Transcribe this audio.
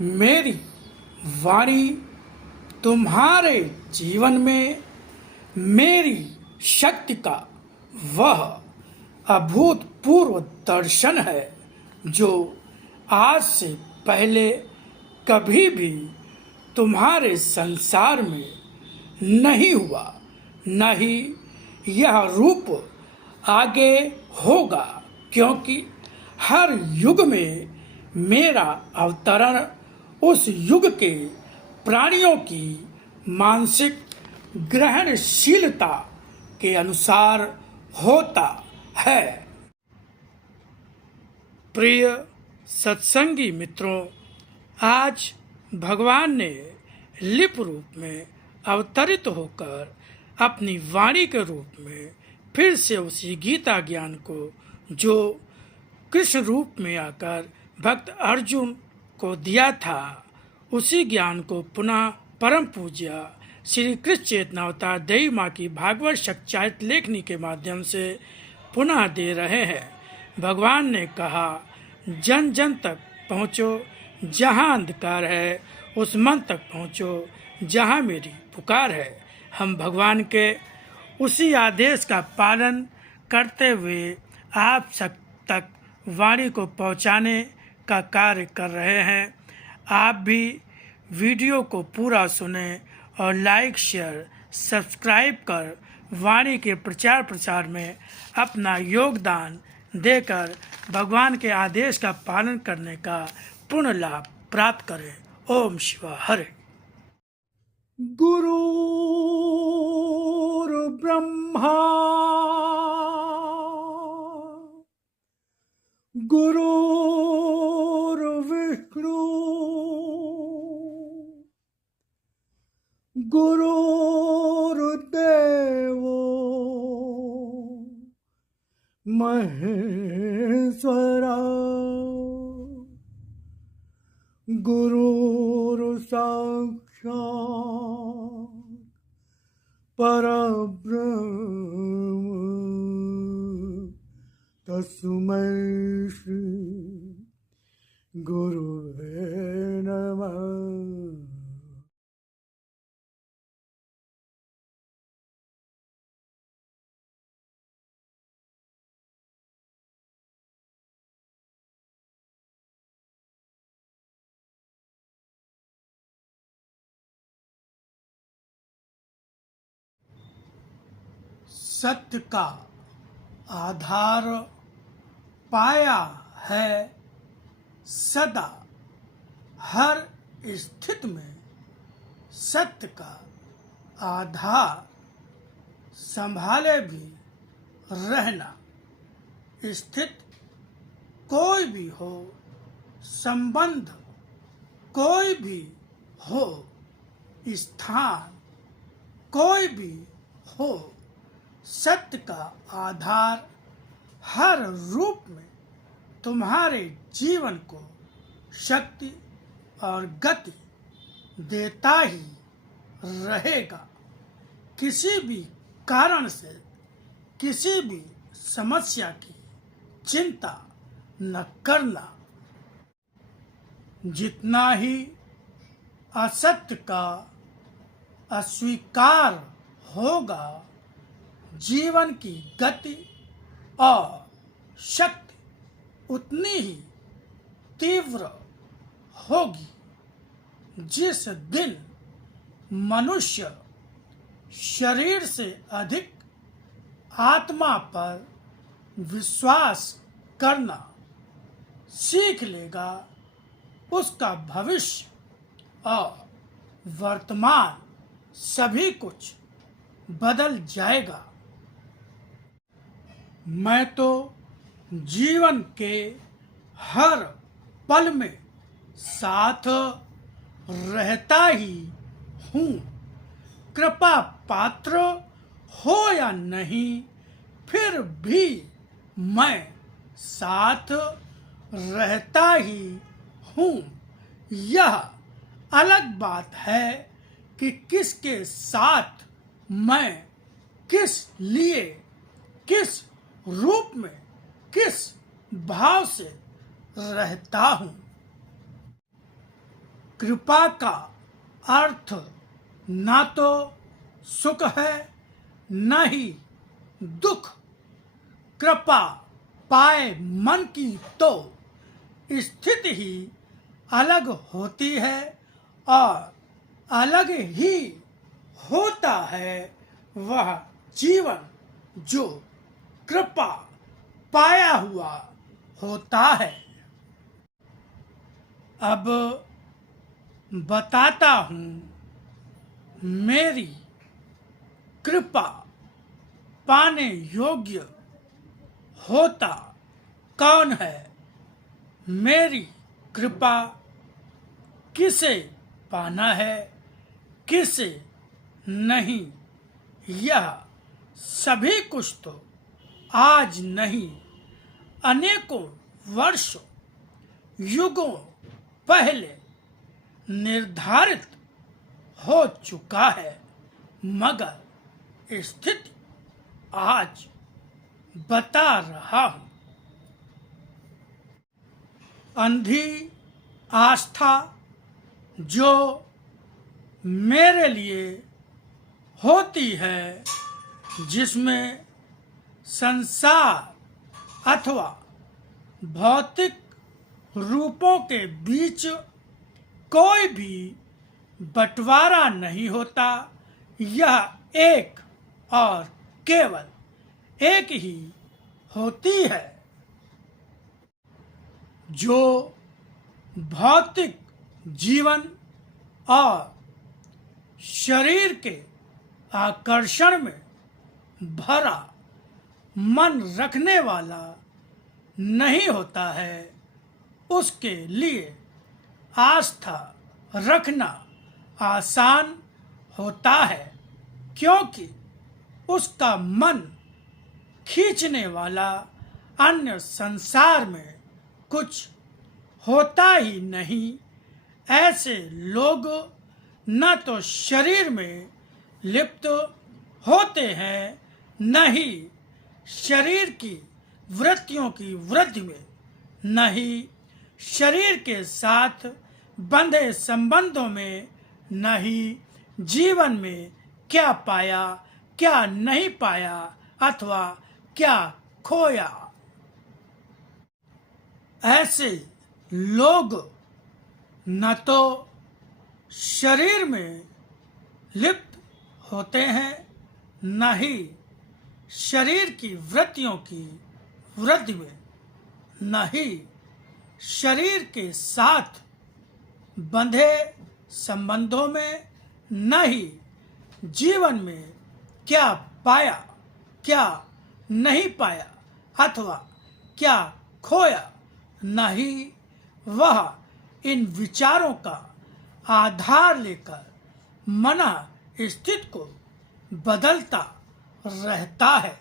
मेरी वाणी तुम्हारे जीवन में मेरी शक्ति का वह अभूतपूर्व दर्शन है जो आज से पहले कभी भी तुम्हारे संसार में नहीं हुआ, न ही यह रूप आगे होगा, क्योंकि हर युग में मेरा अवतरण उस युग के प्राणियों की मानसिक ग्रहणशीलता के अनुसार होता है। प्रिय सत्संगी मित्रों, आज भगवान ने लिप रूप में अवतरित होकर अपनी वाणी के रूप में फिर से उसी गीता ज्ञान को जो कृष्ण रूप में आकर भक्त अर्जुन को दिया था, उसी ज्ञान को पुनः परम पूज्य श्री कृष्ण चेतनावतार देवी माँ की भागवत शक्तिचारित लेखनी के माध्यम से पुनः दे रहे हैं। भगवान ने कहा, जन जन तक पहुँचो, जहाँ अंधकार है उस मन तक पहुँचो जहाँ मेरी पुकार है। हम भगवान के उसी आदेश का पालन करते हुए आप सब तक वाणी को पहुँचाने का कार्य कर रहे हैं। आप भी वीडियो को पूरा सुने और लाइक, शेयर, सब्सक्राइब कर वाणी के प्रचार प्रसार में अपना योगदान देकर भगवान के आदेश का पालन करने का पूर्ण लाभ प्राप्त करें। ओम शिवा हरे। गुरुर्ब्रह्मा गुरुर्विष्णु गुरुर्देवो महेश्वरा गुरुर्साक्षात् परब्रह्म तस्मै श्री गुरुवे नमः। सत्य का आधार पाया है सदा, हर स्थिति में सत्य का आधार संभाले भी रहना। स्थिति कोई भी हो, संबंध कोई भी हो, स्थान कोई भी हो, सत्य का आधार हर रूप में तुम्हारे जीवन को शक्ति और गति देता ही रहेगा। किसी भी कारण से किसी भी समस्या की चिंता न करना। जितना ही असत्य का अस्वीकार होगा, जीवन की गति और शक्ति उतनी ही तीव्र होगी। जिस दिन मनुष्य शरीर से अधिक आत्मा पर विश्वास करना सीख लेगा, उसका भविष्य और वर्तमान सभी कुछ बदल जाएगा। मैं तो जीवन के हर पल में साथ रहता ही हूँ। कृपा पात्र हो या नहीं, फिर भी मैं साथ रहता ही हूँ। यह अलग बात है कि किसके साथ मैं किस लिए, किस रूप में, किस भाव से रहता हूँ। कृपा का अर्थ ना तो सुख है न ही दुख। कृपा पाए मन की तो स्थिति ही अलग होती है और अलग ही होता है वह जीवन जो कृपा पाया हुआ होता है। अब बताता हूँ मेरी कृपा पाने योग्य होता कौन है। मेरी कृपा किसे पाना है किसे नहीं, यह सभी कुछ तो आज नहीं अनेकों वर्षों युगों पहले निर्धारित हो चुका है, मगर स्थिति आज बता रहा हूं। अंधी आस्था जो मेरे लिए होती है, जिसमें संसार अथवा भौतिक रूपों के बीच कोई भी बंटवारा नहीं होता, यह एक और केवल एक ही होती है। जो भौतिक जीवन और शरीर के आकर्षण में भरा मन रखने वाला नहीं होता है, उसके लिए आस्था रखना आसान होता है, क्योंकि उसका मन खींचने वाला अन्य संसार में कुछ होता ही नहीं। ऐसे लोग न तो शरीर में लिप्त होते हैं, न ही शरीर की वृत्तियों की वृद्धि में, न ही शरीर के साथ बंधे संबंधों में, न ही जीवन में क्या पाया क्या नहीं पाया अथवा क्या खोया। ऐसे लोग न तो शरीर में लिप्त होते हैं, न ही शरीर की वृत्तियों की वृद्धि में, न ही शरीर के साथ बंधे संबंधों में, न ही जीवन में क्या पाया क्या नहीं पाया अथवा क्या खोया, न ही वह इन विचारों का आधार लेकर मन स्थिति को बदलता रहता है।